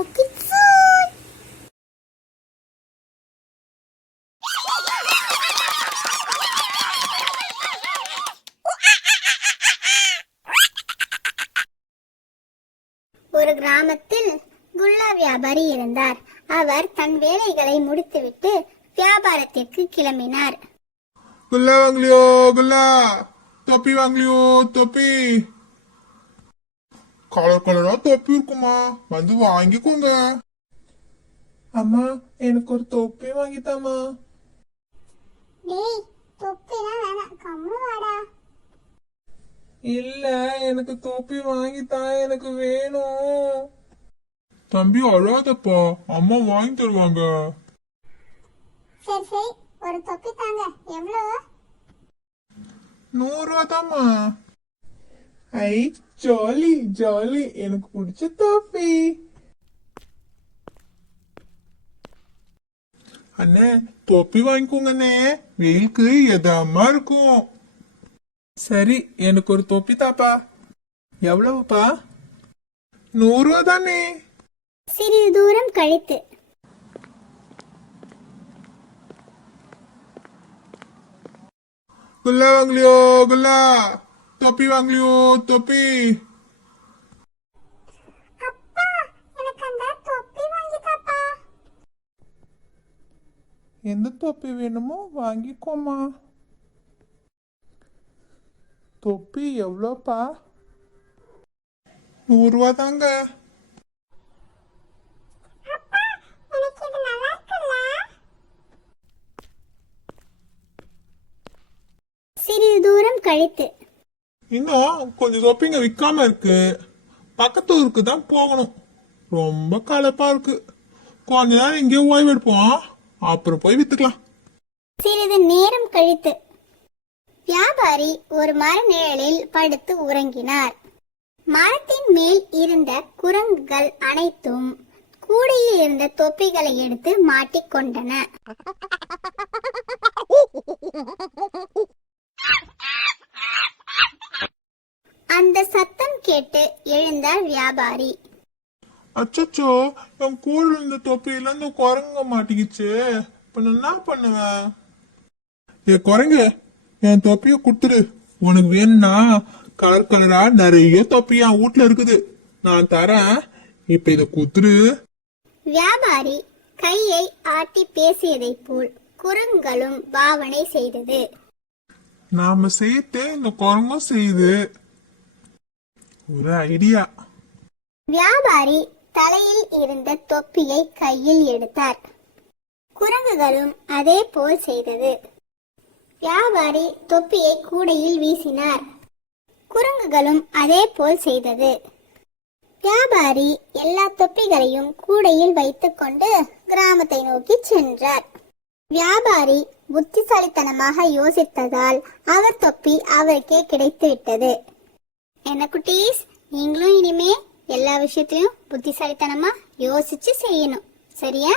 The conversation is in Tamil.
ஒரு கிராமத்தில் குல்லா வியாபாரி இருந்தார். அவர் தன் வேலைகளை முடித்துவிட்டு வியாபாரத்திற்கு கிளம்பினார். குல்லா வாங்கலையோ குல்லா, தொப்பி வாங்கலையோ தொப்பி, கலர் கலரா தொப்பி இருக்குமா, வந்து வாங்கிக்கோங்க. அம்மா எனக்கு ஒரு தொப்பி வாங்கித்தாமா. இல்ல எனக்கு தொப்பி வாங்கித்தா, எனக்கு வேணும். தம்பி அழாதப்பா, அம்மா வாங்கி தருவாங்க. சரி சரி, ஒரு தொப்பி தாங்க. எவ்வளவு? 100 ரூபா தாமா. ஐ ஜாலி ஜாலி, எனக்கு பிடிச்ச தொப்பி. அண்ணே தொப்பி வாங்கிக்கோங்க அண்ணே, வெயிலுக்கு எதாமா இருக்கும். சரி எனக்கு ஒரு தொப்பி தாப்பா. எவ்வளவுப்பா? 100 ரூபா தானே. சிறிது தூரம் கழித்து குல்லா வாங்கலையோ குல்லா, தொப்பி வாங்கலையோ தொப்பி. எந்த தொப்பி வேணுமோ வாங்கிக்கோமா. தொப்பி எவ்வளோப்பா? 100 ரூபா தாங்க. சிறிது தூரம் கழித்து இன்னும் கொஞ்சம் தொப்பிங்க விற்காம இருக்கு, பக்கத்து ஊருக்கு தான் போகணும். ரொம்ப களைப்பா இருக்கு, கொஞ்ச நேரம் இங்கே ஓய்வு எடுப்போம், அப்புறம் போய் வித்துக்கலாம். சிறிது நேரம் கழித்து வியாபாரி ஒரு மர நிழலில் படுத்து உறங்கினார். மரத்தின் மேல் இருந்த குரங்குகள் அனைத்தும் கூடையில் இருந்த தொப்பிகளை எடுத்து மாட்டிக்கொண்டன. அந்த சத்தம் கேட்டு எழுந்தார் வியாபாரி. அச்சோ, என் கூட இருந்த தொப்பியில இந்த குரங்க மாட்டிக்கிச்சு, இப்ப நான் என்ன பண்ணுவேன்? ஏ குரங்கு, என் தொப்பிய குடுத்துரு. உனக்கு வேணும்னா கலர் கலரா நிறைய தொப்பி என் வீட்டுல இருக்குது, நான் தரேன். இப்ப இத குத்துரு. வியாபாரி கையை ஆட்டி பேசியதை போல் குரங்குகளும் பாவனை செய்தது. நாம சேர்த்து இந்த குரங்கும் செய்யுது. ஒரு ஐடியா. வியாபாரி தலையில் இருந்த தொப்பியை கையில் எடுத்தார். குரங்குகளும் அதே போல் செய்தது. வியாபாரி தொப்பியை கூடையில் வீசினார். குரங்குகளும் அதே போல் செய்தது. வியாபாரி எல்லா தொப்பிகளையும் கூடையில் வைத்துக்கொண்டு கிராமத்தை நோக்கி சென்றார். வியாபாரி புத்திசாலித்தனமாக யோசித்ததால் அவர் தொப்பி அவருக்கே கிடைத்து விட்டது. என்ன குட்டீஸ், நீங்களும் இனிமே எல்லா விஷயத்திலையும் புத்திசாலித்தனமா யோசிச்சு செய்யணும், சரியா?